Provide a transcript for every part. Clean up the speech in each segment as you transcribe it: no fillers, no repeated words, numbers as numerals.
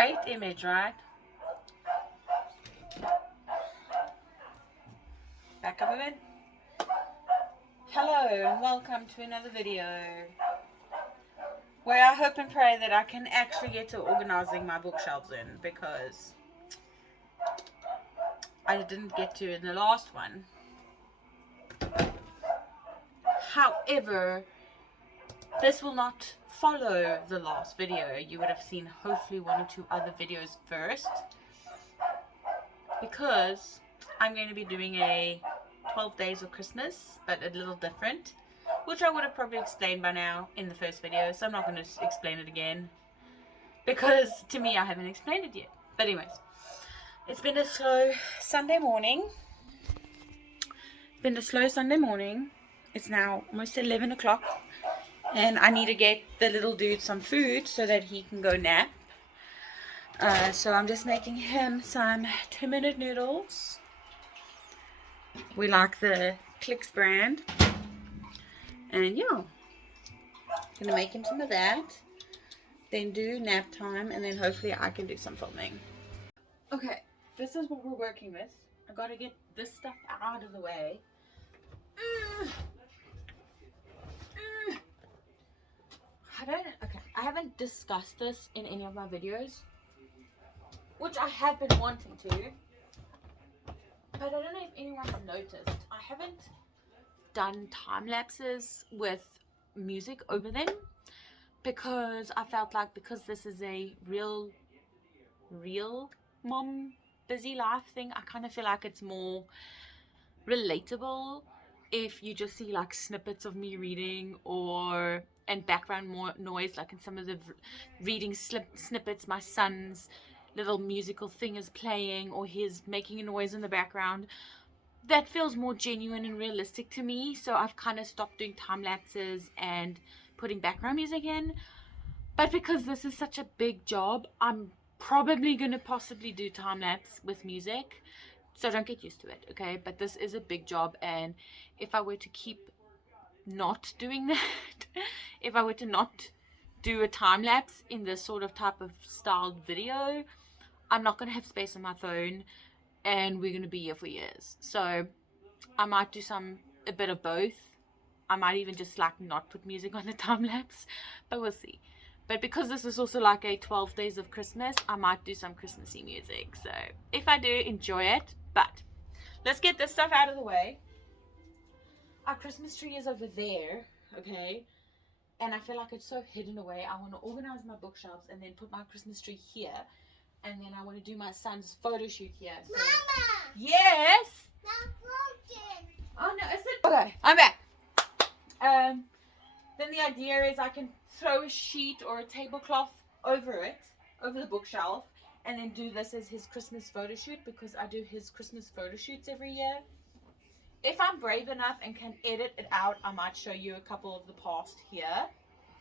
Great image, right? Back up a bit. Hello and welcome to another video where I hope and pray that I can actually get to organizing my bookshelves in, because I didn't get to in the last one. However, this will not follow the last video. You would have seen hopefully one or two other videos first, because I'm going to be doing a 12 days of Christmas, but a little different, which I would have probably explained by now in the first video, so I'm not going to explain it again, because to me I haven't explained it yet. But anyways, it's been a slow Sunday morning. It's now almost 11 o'clock, and I need to get the little dude some food so that he can go nap. So I'm just making him some 2-minute noodles. We like the Clicks brand. And yeah, gonna make him some of that. Then do nap time, and then hopefully I can do some filming. Okay, this is what we're working with. I gotta get this stuff out of the way. I haven't discussed this in any of my videos, which I have been wanting to, but I don't know if anyone has noticed. I haven't done time lapses with music over them, because I felt like, because this is a real mom busy life thing, I kind of feel like it's more relatable if you just see like snippets of me reading, or and background more noise, like in some of the reading snippets, my son's little musical thing is playing, or he's making a noise in the background. That feels more genuine and realistic to me, so I've kind of stopped doing time lapses and putting background music in. But because this is such a big job, I'm probably going to possibly do time lapse with music, so don't get used to it, okay? But this is a big job, and if I were to keep not doing that, if I were to not do a time lapse in this sort of type of styled video, I'm not going to have space on my phone, and we're going to be here for years. So I might do a bit of both. I might even just like not put music on the time lapse, but we'll see. But because this is also like a 12 days of Christmas, I might do some Christmassy music. So if I do, enjoy it. But let's get this stuff out of the way. Our Christmas tree is over there, okay? And I feel like it's so hidden away. I want to organize my bookshelves and then put my Christmas tree here. And then I want to do my son's photo shoot here. So. Mama! Yes? Not broken. Oh no, is it? Okay, I'm back. Then the idea is I can throw a sheet or a tablecloth over it, over the bookshelf, and then do this as his Christmas photo shoot, because I do his Christmas photo shoots every year. If I'm brave enough and can edit it out, I might show you a couple of the past here.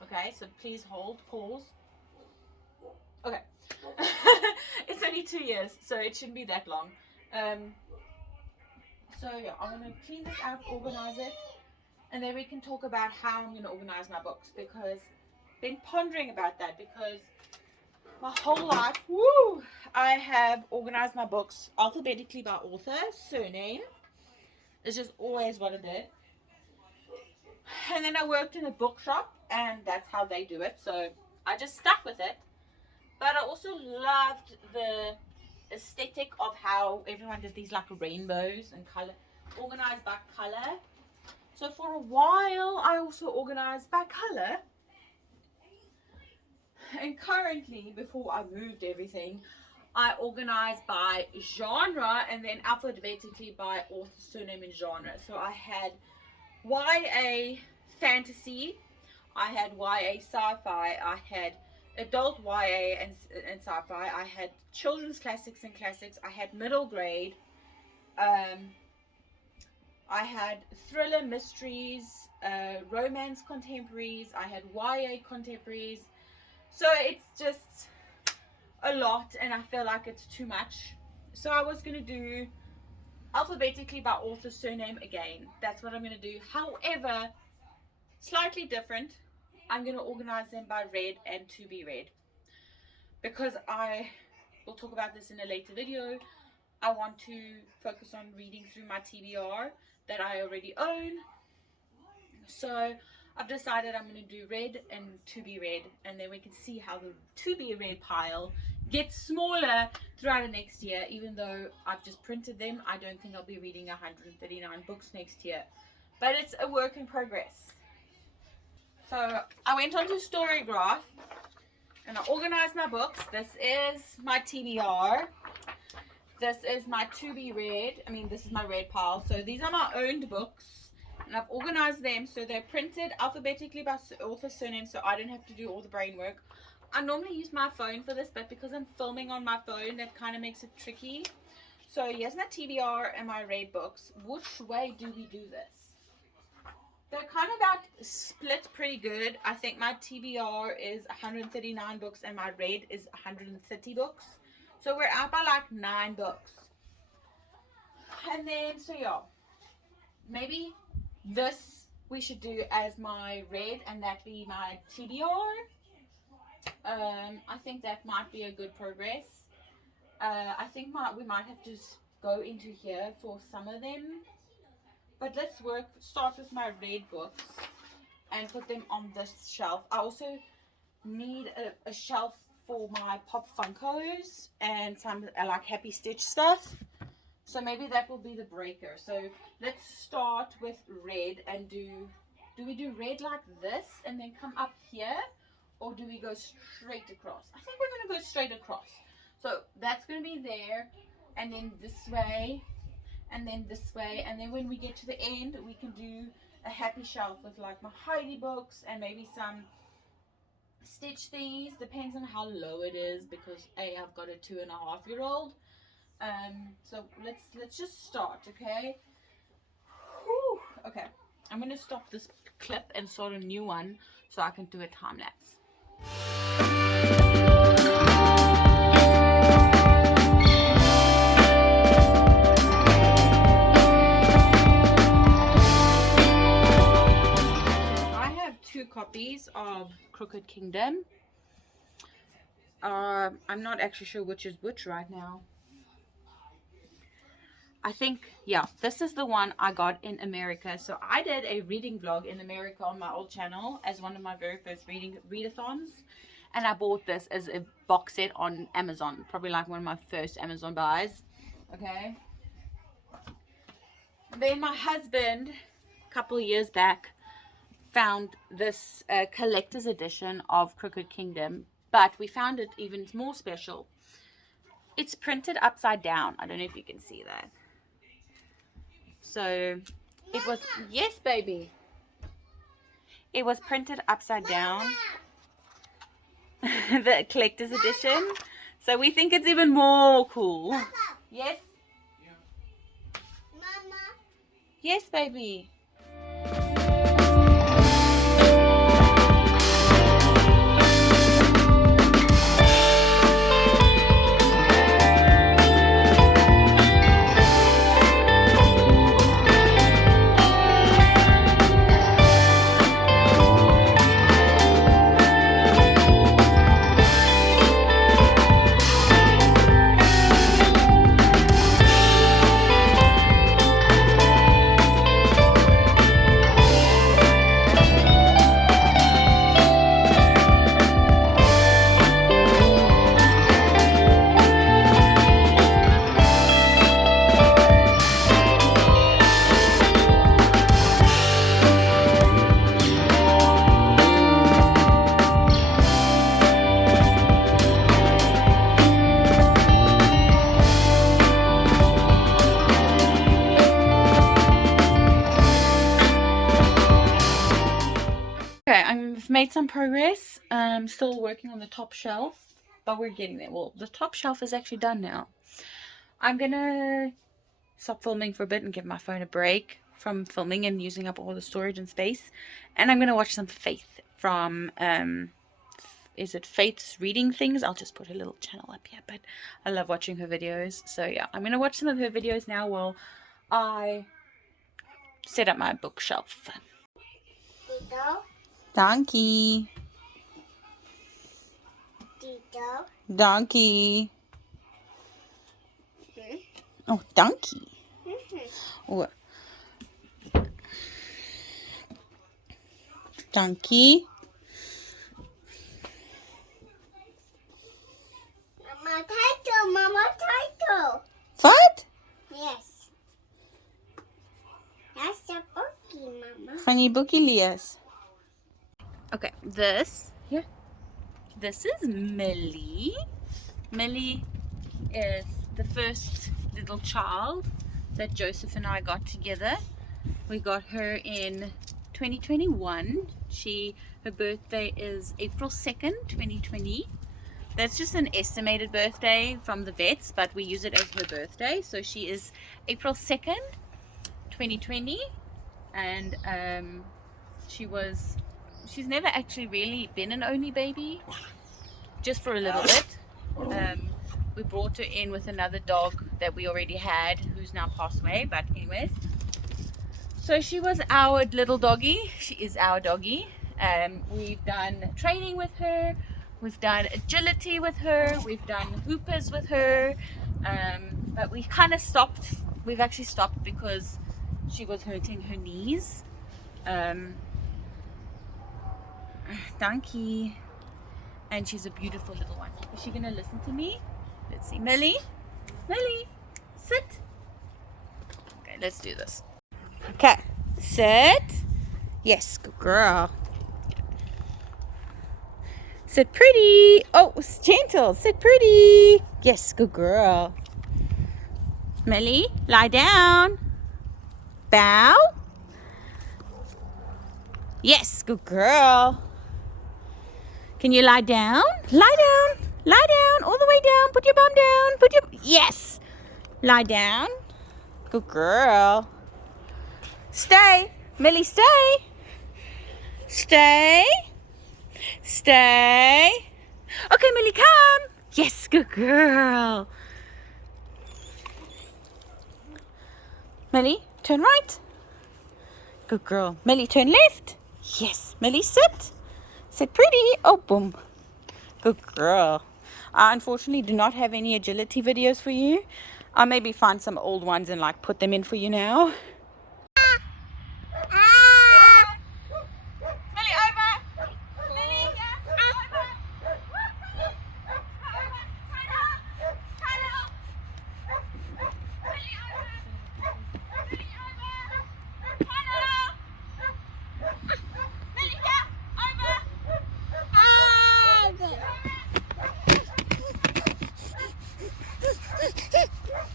Okay, so please hold, pause. Okay. It's only 2 years, so it shouldn't be that long. So yeah, I'm going to clean this out, organize it, and then we can talk about how I'm going to organize my books, because I've been pondering about that, because my whole life, I have organized my books alphabetically by author, surname. It's just always what I did. And then I worked in a bookshop, and that's how they do it, so I just stuck with it. But I also loved the aesthetic of how everyone did these like rainbows and color, organized by color. So for a while I also organized by color. And currently, before I moved everything, I organized by genre, and then alphabetically by author, surname, and genre. So I had YA fantasy, I had YA sci-fi, I had adult YA and sci-fi, I had children's classics and classics, I had middle grade, I had thriller mysteries, romance contemporaries, I had YA contemporaries. So it's just a lot, and I feel like it's too much. So I was going to do alphabetically by author, surname again. That's what I'm going to do. However, slightly different. I'm going to organize them by read and to be read. because I will talk about this in a later video, I want to focus on reading through my TBR that I already own. So I've decided I'm going to do read and to be read, and then we can see how the to be read pile gets smaller throughout the next year. Even though I've just printed them, I don't think I'll be reading 139 books next year, but it's a work in progress. So I went onto StoryGraph and I organized my books. This is my TBR. This is my to be read. This is my read pile. So these are my owned books, and I've organized them so they're printed alphabetically by author surname, so I don't have to do all the brain work. I normally use my phone for this, but because I'm filming on my phone, that kind of makes it tricky. So here's my TBR and my read books. Which way do we do this? They're kind of about split pretty good. I think my TBR is 139 books and my read is 130 books. So we're out by like 9 books. And then, so yeah, maybe this we should do as my read and that be my TBR. I think that might be a good progress. I think we might have to go into here for some of them. But let's start with my read books and put them on this shelf. I also need a shelf for my Pop Funkos and some like Happy Stitch stuff. So maybe that will be the breaker. So let's start with red and do we do red like this and then come up here, or do we go straight across? I think we're going to go straight across. So that's going to be there, and then this way, and then this way, and then when we get to the end, we can do a happy shelf with like my Heidi books and maybe some Stitch things. Depends on how low it is, because I've got a 2.5-year-old. So let's just start, okay? Whew. Okay, I'm gonna stop this clip and start a new one so I can do a time lapse. I have 2 copies of Crooked Kingdom. I'm not actually sure which is which right now. I think, yeah, this is the one I got in America. So I did a reading vlog in America on my old channel as one of my very first readathons. And I bought this as a box set on Amazon. Probably like one of my first Amazon buys. Okay. Then my husband, a couple of years back, found this collector's edition of Crooked Kingdom. But we found it even more special. It's printed upside down. I don't know if you can see that. So it was, yes baby, it was printed upside down, the collector's edition. So we think it's even more cool. Yes? Mama? Yes baby. Okay, I've made some progress. I'm still working on the top shelf, but we're getting there. Well, the top shelf is actually done now. I'm gonna stop filming for a bit and give my phone a break from filming and using up all the storage and space. And I'm gonna watch some Faith from, is it Faith's Reading Things? I'll just put a little channel up here, but I love watching her videos. So yeah, I'm gonna watch some of her videos now while I set up my bookshelf. Donkey. Donkey. Oh, donkey. Oh. Donkey. Mama title. What? Yes. That's a bookie, Mama. Gaan jy boekie lees? Okay, this is Millie. Millie is the first little child that Joseph and I got together. We got her in 2021. Her birthday is April 2nd, 2020. That's just an estimated birthday from the vets, but we use it as her birthday. So she is April 2nd, 2020, and she's never actually really been an only baby, just for a little bit. We brought her in with another dog that we already had, who's now passed away, but anyways. So she was our little doggy. She is our doggy. We've done training with her. We've done agility with her. We've done hoopers with her. But we kind of stopped. We've actually stopped because she was hurting her knees. Donkey. And she's a beautiful little one. Is she going to listen to me? Let's see. Millie? Millie, sit. Okay, let's do this. Okay. Sit. Yes, good girl. Sit pretty. Oh, gentle. Sit pretty. Yes, good girl. Millie, lie down. Bow. Yes, good girl. Can you lie down? Lie down. Lie down. All the way down. Put your bum down. Yes. Lie down. Good girl. Stay. Millie, stay. Stay. Stay. Okay, Millie, come. Yes, good girl. Millie, turn right. Good girl. Millie, turn left. Yes. Millie, sit. Sit pretty. Oh, boom. Good girl. I unfortunately do not have any agility videos for you. I'll maybe find some old ones and like put them in for you now.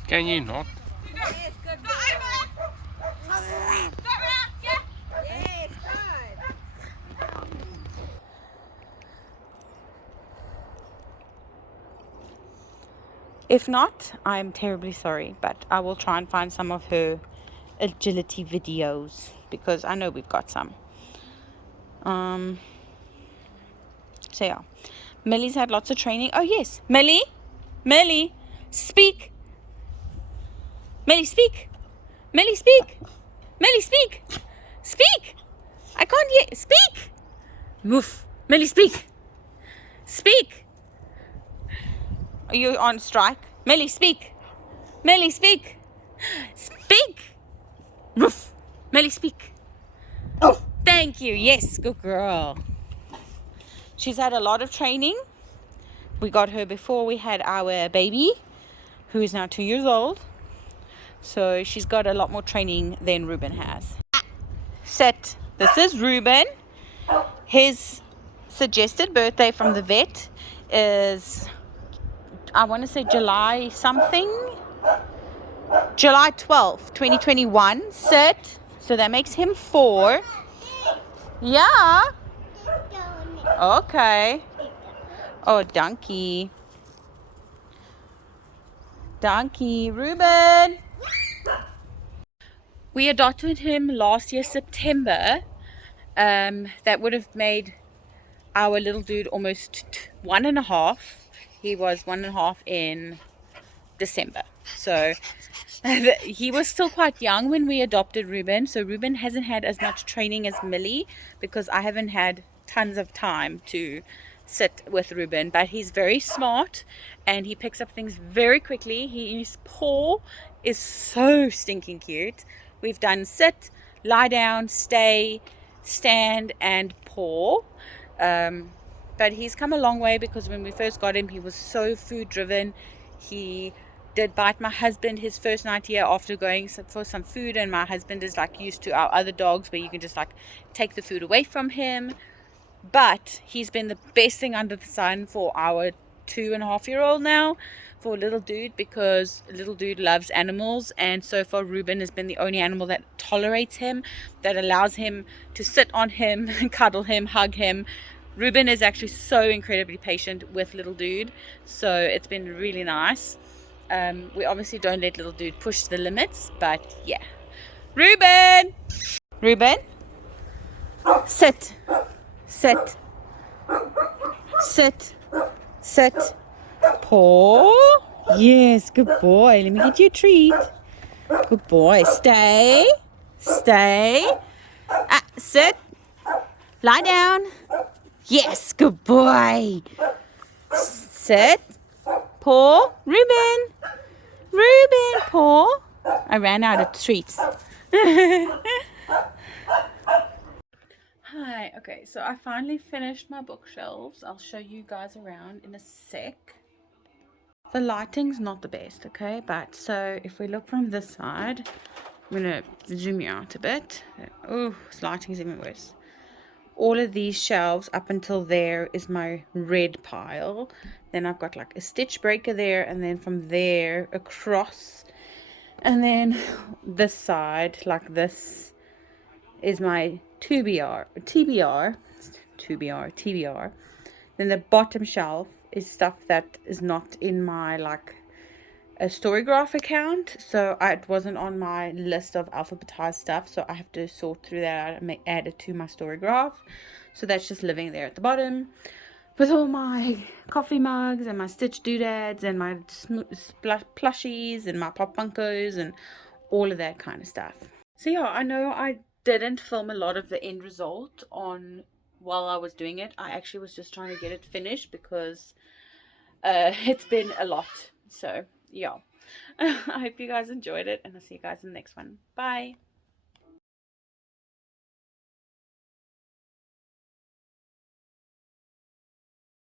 Can you not? If not, I'm terribly sorry, but I will try and find some of her agility videos because I know we've got some. So yeah, Millie's had lots of training. Oh yes, Millie, speak. Millie, speak. Millie, speak. Millie, speak. Speak. I can't hear. Speak. Woof. Millie, speak. Speak. Are you on strike? Millie, speak. Millie, speak. Speak. Woof. Millie, speak. Oh, thank you. Yes, good girl. She's had a lot of training. We got her before we had our baby, who is now 2 years old. So she's got a lot more training than Ruben has. Sit. This is Ruben. His suggested birthday from the vet is, I want to say July something. July 12th, 2021. Sit. So that makes him 4. Yeah. Okay. Oh, donkey. Donkey. Ruben. We adopted him last year, September. That would have made our little dude almost 1.5. He was 1.5 in December. So he was still quite young when we adopted Ruben. So Ruben hasn't had as much training as Millie because I haven't had tons of time to sit with Ruben, but he's very smart and he picks up things very quickly. His paw is so stinking cute. We've done sit, lie down, stay, stand, and paw. But he's come a long way, because when we first got him, he was so food driven. He did bite my husband his first night here after going for some food, and my husband is like used to our other dogs where you can just like take the food away from him. But he's been the best thing under the sun for our 2.5-year-old now, for little dude, because little dude loves animals, and so far Ruben has been the only animal that tolerates him, that allows him to sit on him, cuddle him, hug him. Ruben is actually so incredibly patient with little dude, so it's been really nice. We obviously don't let little dude push the limits, but yeah. Ruben, sit, sit, sit, sit, paw. Yes, good boy. Let me get you a treat. Good boy. Stay, sit, lie down. Yes, good boy. Sit, paw. Ruben, paw. I ran out of treats. Hi, okay, so I finally finished my bookshelves. I'll show you guys around in a sec. The lighting's not the best, okay, but so if we look from this side, I'm gonna zoom you out a bit. Oh, this lighting's even worse. All of these shelves up until there is my red pile. Then I've got like a stitch breaker there, and then from there across, and then this side, like this, is my TBR. Then the bottom shelf is stuff that is not in my like a StoryGraph account, so it wasn't on my list of alphabetized stuff, so I have to sort through that and add it to my StoryGraph. So that's just living there at the bottom with all my coffee mugs and my Stitch doodads and my plushies and my Pop Funkos and all of that kind of stuff. So yeah, I know I didn't film a lot of the end result on while I was doing it. I actually was just trying to get it finished because it's been a lot. So yeah, I hope you guys enjoyed it, and I'll see you guys in the next one. Bye.